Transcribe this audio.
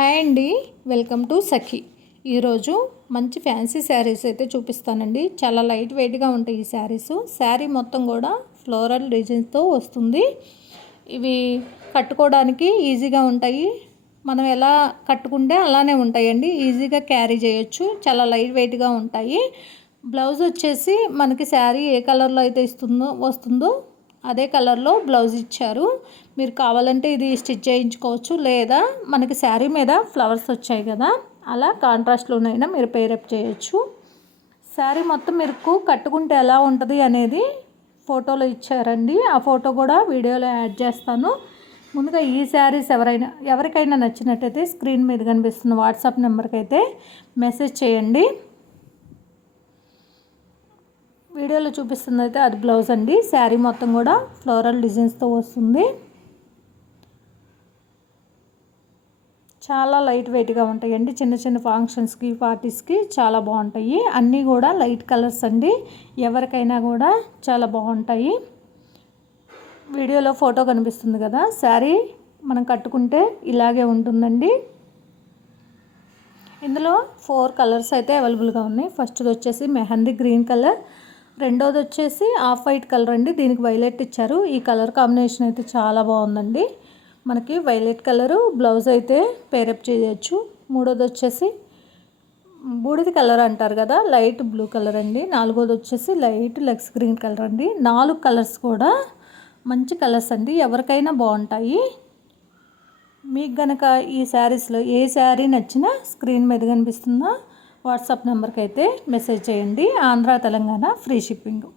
Hi అండి, welcome to సఖీ. ఈరోజు మంచి ఫ్యాన్సీ శారీస్ అయితే చూపిస్తానండి. చాలా లైట్ వెయిట్గా ఉంటాయి ఈ శారీస్. శారీ మొత్తం కూడా ఫ్లోరల్ డిజైన్స్తో వస్తుంది. ఇవి కట్టుకోవడానికి ఈజీగా ఉంటాయి. మనం ఎలా కట్టుకుంటే అలానే ఉంటాయండి. ఈజీగా క్యారీ చేయొచ్చు. చాలా లైట్ వెయిట్గా ఉంటాయి. బ్లౌజ్ వచ్చేసి మనకి శారీ ఏ కలర్లో అయితే వస్తుందో అదే కలర్లో బ్లౌజ్ ఇచ్చారు. మీరు కావాలంటే ఇది స్టిచ్ చేయించుకోవచ్చు, లేదా మనకి శారీ మీద ఫ్లవర్స్ వచ్చాయి కదా, అలా కాంట్రాస్ట్లోనైనా మీరు పేరప్ చేయొచ్చు. శారీ మొత్తం మీరు కట్టుకుంటే ఎలా ఉంటుంది అనేది ఫోటోలో ఇచ్చారండి. ఆ ఫోటో కూడా వీడియోలో యాడ్ చేస్తాను. ముందుగా ఈ శారీస్ ఎవరికైనా నచ్చినట్టయితే స్క్రీన్ మీద కనిపిస్తున్న వాట్సాప్ నెంబర్కి అయితే మెసేజ్ చేయండి. వీడియోలో చూపిస్తుంది అయితే అది బ్లౌజ్ అండి. శారీ మొత్తం కూడా ఫ్లోరల్ డిజైన్స్తో వస్తుంది. చాలా లైట్ వెయిట్గా ఉంటాయండి. చిన్న చిన్న ఫంక్షన్స్కి, పార్టీస్కి చాలా బాగుంటాయి. అన్నీ కూడా లైట్ కలర్స్ అండి. ఎవరికైనా కూడా చాలా బాగుంటాయి. వీడియోలో ఫోటో కనిపిస్తుంది కదా, శారీ మనం కట్టుకుంటే ఇలాగే ఉంటుందండి. ఇందులో 4 కలర్స్ అయితే అవైలబుల్గా ఉన్నాయి. ఫస్ట్ది వచ్చేసి మెహందీ గ్రీన్ కలర్, రెండోది వచ్చేసి ఆఫ్ వైట్ కలర్ అండి. దీనికి వైలెట్ ఇచ్చారు. ఈ కలర్ కాంబినేషన్ అయితే చాలా బాగుందండి. మనకి వైలెట్ కలరు బ్లౌజ్ అయితే పేరప్ చేయొచ్చు. మూడోది వచ్చేసి బూడిద కలర్ అంటారు కదా, లైట్ బ్లూ కలర్ అండి. నాలుగోది వచ్చేసి లైట్ లెక్స్ గ్రీన్ కలర్ అండి. 4 కలర్స్ కూడా మంచి కలర్స్ అండి. ఎవరికైనా బాగుంటాయి. మీకు గనక ఈ శారీస్లో ఏ శారీ నచ్చినా స్క్రీన్ మీద కనిపిస్తున్న వాట్సాప్ నెంబర్కి అయితే మెసేజ్ చేయండి. Andhra, Telangana free shipping.